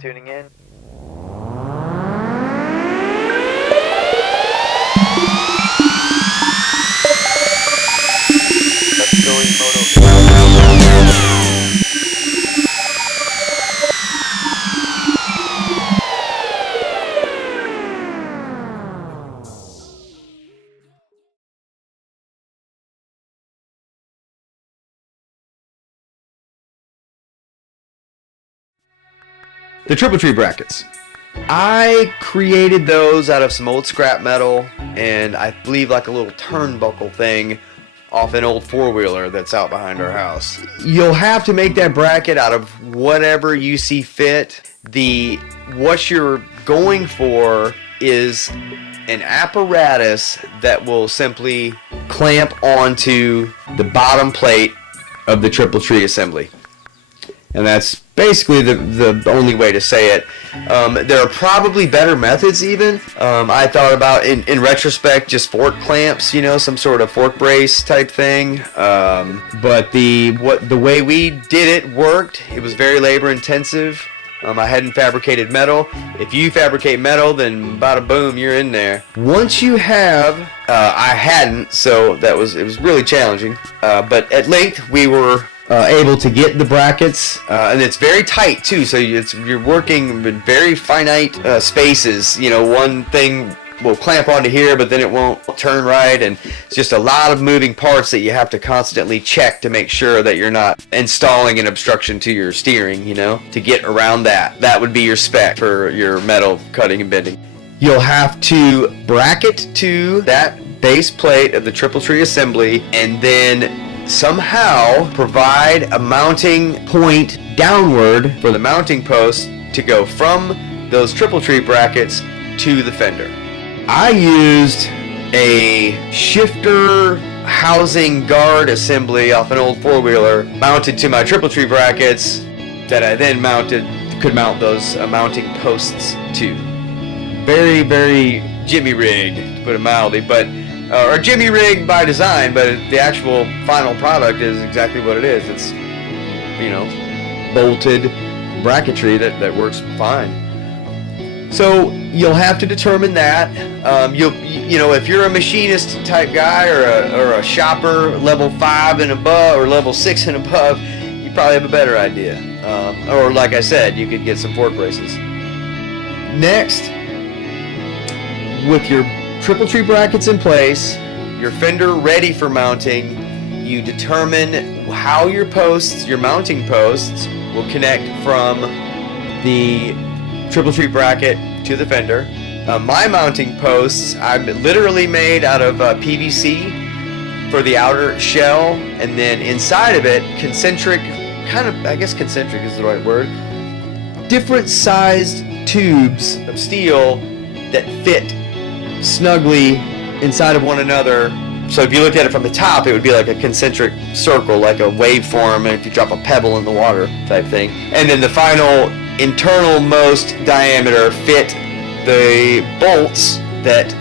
tuning in. Let's go in Moto. The triple tree brackets. I created those out of some old scrap metal and I believe like a little turnbuckle thing off an old four-wheeler that's out behind our house. You'll have to make that bracket out of whatever you see fit. What you're going for is an apparatus that will simply clamp onto the bottom plate of the triple tree assembly. And that's basically the only way to say it. There are probably better methods even. I thought about, in retrospect, just fork clamps, you know, some sort of fork brace type thing. But the way we did it worked. It was very labor intensive. I hadn't fabricated metal. If you fabricate metal, then bada boom, you're in there. Once you have, I hadn't, so it was really challenging. But at length we were able to get the brackets, and it's very tight too, so you're working with very finite spaces. You know, one thing will clamp onto here, but then it won't turn right, and it's just a lot of moving parts that you have to constantly check to make sure that you're not installing an obstruction to your steering, you know, to get around that. That would be your spec for your metal cutting and bending. You'll have to bracket to that base plate of the triple tree assembly, and then somehow provide a mounting point downward for the mounting post to go from those triple tree brackets to the fender. I used a shifter housing guard assembly off an old four-wheeler mounted to my triple tree brackets that I then could mount those mounting posts to. Very, very jimmy rigged, to put it mildly, but or jimmy rig by design, but the actual final product is exactly what it is. It's, you know, bolted bracketry that works fine. So you'll have to determine that. You know, if you're a machinist type guy or a shopper level 5 and above or level 6 and above, you probably have a better idea. Or like I said, you could get some fork braces. Next, with your triple tree brackets in place, your fender ready for mounting, you determine how your mounting posts will connect from the triple tree bracket to the fender. My mounting posts I've literally made out of PVC for the outer shell, and then inside of it, concentric, I guess concentric is the right word, different sized tubes of steel that fit snugly inside of one another. So if you looked at it from the top, it would be like a concentric circle, like a waveform, and if you drop a pebble in the water type thing. And then the final internal most diameter fit the bolts that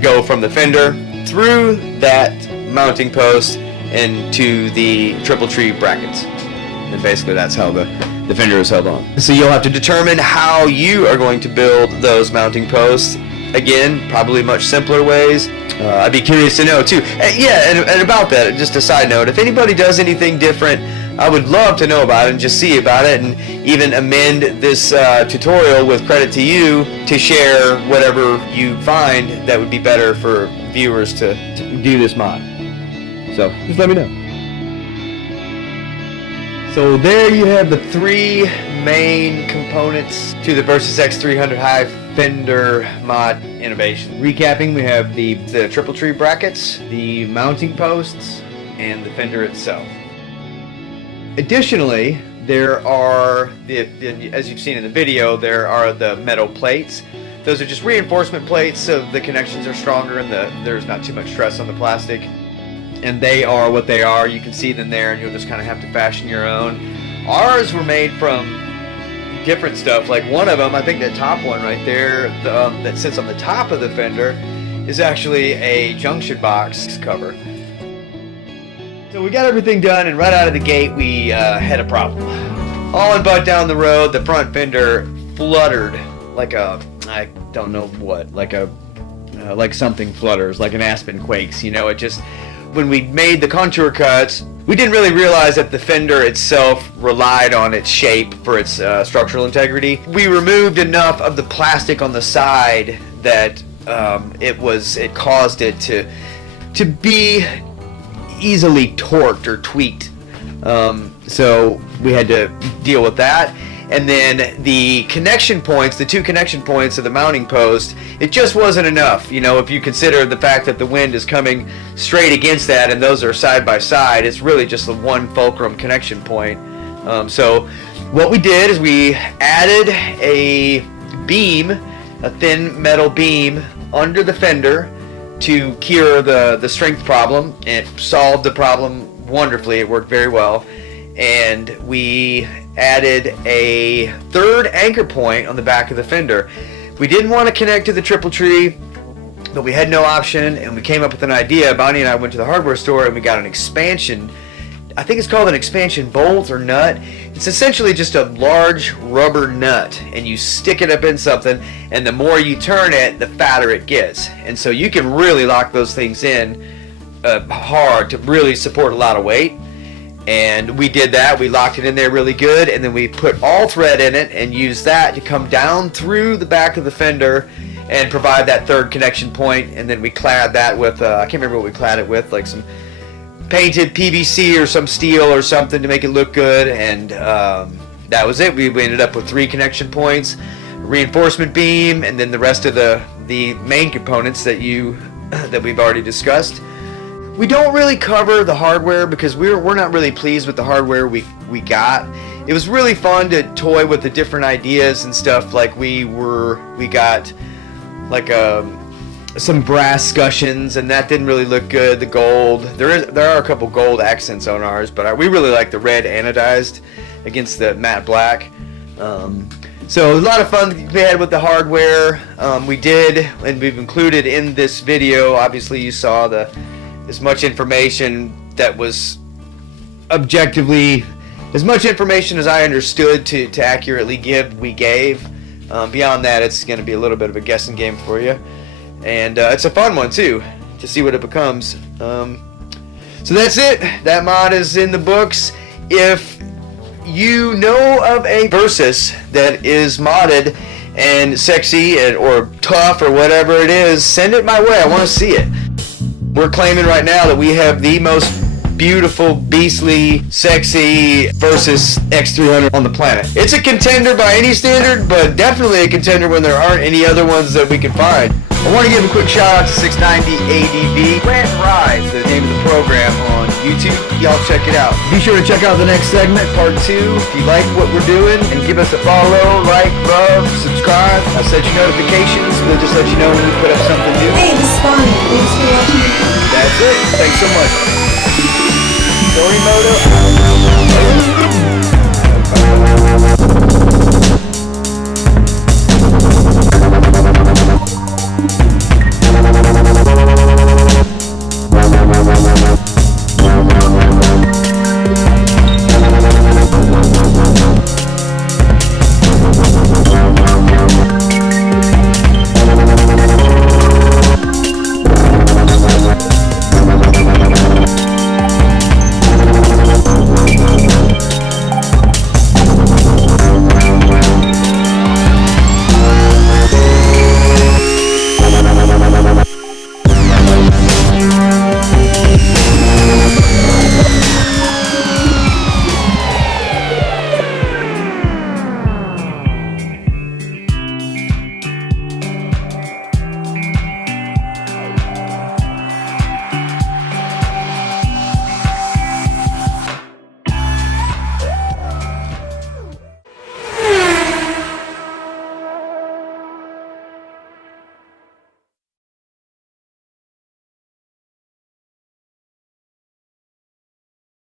go from the fender through that mounting post and to the triple tree brackets. And basically that's how the fender is held on. So you'll have to determine how you are going to build those mounting posts. Again, probably much simpler ways. I'd be curious to know too. And about that, just a side note, if anybody does anything different, I would love to know about it and just see about it, and even amend this tutorial with credit to you to share whatever you find that would be better for viewers to do this mod. So just let me know. So there you have the three main components to the Versys-X 300 high fender mod innovation. Recapping, we have the triple tree brackets, the mounting posts, and the fender itself. Additionally, there are, as you've seen in the video, there are the metal plates. Those are just reinforcement plates so the connections are stronger and there's not too much stress on the plastic. And they are what they are. You can see them there, and you'll just kind of have to fashion your own. Ours were made from different stuff. Like one of them, I think that top one right there, that sits on the top of the fender, is actually a junction box cover. So we got everything done, and right out of the gate we had a problem. All and but down the road, the front fender fluttered like a, I don't know what, like something flutters, like an aspen quakes. You know, it just, when we made the contour cuts, we didn't really realize that the fender itself relied on its shape for its structural integrity. We removed enough of the plastic on the side that it caused it to be easily torqued or tweaked. So we had to deal with that. And then the connection points, the two connection points of the mounting post, it just wasn't enough. You know, if you consider the fact that the wind is coming straight against that and those are side by side, it's really just the one fulcrum connection point. So what we did is we added a beam, a thin metal beam under the fender to cure the strength problem. It solved the problem wonderfully. It worked very well. And we added a third anchor point on the back of the fender. We didn't want to connect to the triple tree, but we had no option, and we came up with an idea. Bonnie and I went to the hardware store and we got an expansion, I think it's called an expansion bolt or nut. It's essentially just a large rubber nut, and you stick it up in something, and the more you turn it, the fatter it gets. And so you can really lock those things in hard to really support a lot of weight. And we did that. We locked it in there really good, and then we put all thread in it and used that to come down through the back of the fender and provide that third connection point. And then we clad that with I can't remember what we clad it with, like some painted PVC or some steel or something to make it look good. And that was it. We ended up with 3 connection points, reinforcement beam, and then the rest of the main components that we've already discussed. We don't really cover the hardware because we're not really pleased with the hardware we got. It was really fun to toy with the different ideas and stuff. Like we got like some brass scutcheons, and that didn't really look good. The gold, there are a couple gold accents on ours, but we really like the red anodized against the matte black. So a lot of fun we had with the hardware. We did, and we've included in this video. Obviously, you saw as much information that was objectively, as much information as I understood to accurately give, we gave. Beyond that, it's going to be a little bit of a guessing game for you. And it's a fun one, too, to see what it becomes. So that's it. That mod is in the books. If you know of a Versys that is modded and sexy or tough or whatever it is, send it my way. I want to see it. We're claiming right now that we have the most beautiful, beastly, sexy Versys-X 300 on the planet. It's a contender by any standard, but definitely a contender when there aren't any other ones that we can find. I want to give a quick shout out to 690 ADV. Rant and Ride, the name of the program on YouTube. Y'all check it out. Be sure to check out the next segment, part 2. If you like what we're doing, and give us a follow, like, love, subscribe. I'll set you notifications. We'll just let you know when we put up something new. Hey, this is Bonnie. Thanks for watching. That's it. Thanks so much. Story Moto.